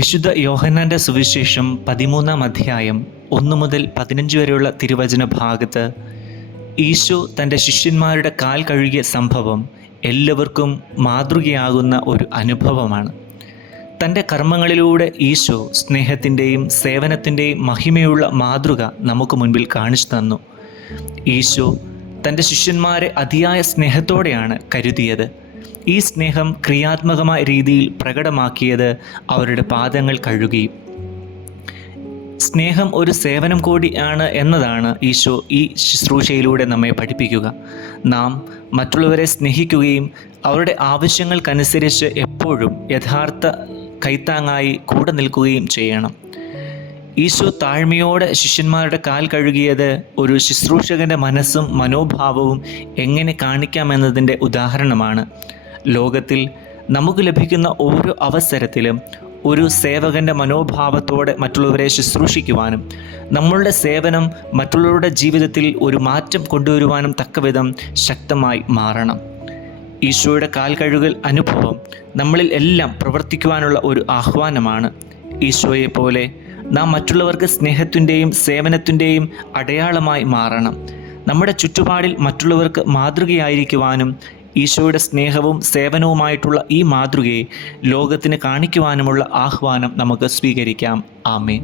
വിശുദ്ധ യോഹന്നാൻ്റെ സുവിശേഷം 13-ാം അധ്യായം 1 മുതൽ 15 വരെയുള്ള തിരുവചന ഭാഗത്ത് ഈശോ തൻ്റെ ശിഷ്യന്മാരുടെ കാൽ കഴുകിയ സംഭവം എല്ലാവർക്കും മാതൃകയാകുന്ന ഒരു അനുഭവമാണ്. തൻ്റെ കർമ്മങ്ങളിലൂടെ ഈശോ സ്നേഹത്തിൻ്റെയും സേവനത്തിൻ്റെയും മഹിമയുള്ള മാതൃക നമുക്ക് മുൻപിൽ കാണിച്ചു തന്നു. ഈശോ തൻ്റെ ശിഷ്യന്മാരെ അതിയായ സ്നേഹത്തോടെയാണ് കരുതിയത്. ഈ സ്നേഹം ക്രിയാത്മകമായ രീതിയിൽ പ്രകടമാക്കിയത് അവരുടെ പാദങ്ങൾ കഴുകി. സ്നേഹം ഒരു സേവനം കൂടിയാണ് എന്നതാണ് ഈശോ ഈ ശുശ്രൂഷയിലൂടെ നമ്മെ പഠിപ്പിക്കുക. നാം മറ്റുള്ളവരെ സ്നേഹിക്കുകയും അവരുടെ ആവശ്യങ്ങൾക്കനുസരിച്ച് എപ്പോഴും യഥാർത്ഥ കൈത്താങ്ങായി കൂടെ നിൽക്കുകയും ചെയ്യണം. ഈശോ താഴ്മയോടെ ശിഷ്യന്മാരുടെ കാൽ കഴുകിയത് ഒരു ശുശ്രൂഷകൻ്റെ മനസ്സും മനോഭാവവും എങ്ങനെ കാണിക്കാമെന്നതിൻ്റെ ഉദാഹരണമാണ്. ലോകത്തിൽ നമുക്ക് ലഭിക്കുന്ന ഓരോ അവസരത്തിലും ഒരു സേവകൻ്റെ മനോഭാവത്തോടെ മറ്റുള്ളവരെ ശുശ്രൂഷിക്കുവാനും നമ്മളുടെ സേവനം മറ്റുള്ളവരുടെ ജീവിതത്തിൽ ഒരു മാറ്റം കൊണ്ടുവരുവാനും തക്കവിധം ശക്തമായി മാറണം. ഈശോയുടെ കാൽ കഴുകൽ അനുഭവം നമ്മളിൽ എല്ലാം പ്രവർത്തിക്കുവാനുള്ള ഒരു ആഹ്വാനമാണ്. ഈശോയെ പോലെ നാം മറ്റുള്ളവർക്ക് സ്നേഹത്തിൻ്റെയും സേവനത്തിൻ്റെയും അടയാളമായി മാറണം. നമ്മുടെ ചുറ്റുപാടിൽ മറ്റുള്ളവർക്ക് മാതൃകയായിരിക്കുവാനും ഈശോയുടെ സ്നേഹവും സേവനവുമായിട്ടുള്ള ഈ മാതൃകയെ ലോകത്തിന് കാണിക്കുവാനുമുള്ള ആഹ്വാനം നമുക്ക് സ്വീകരിക്കാം. ആമേൻ.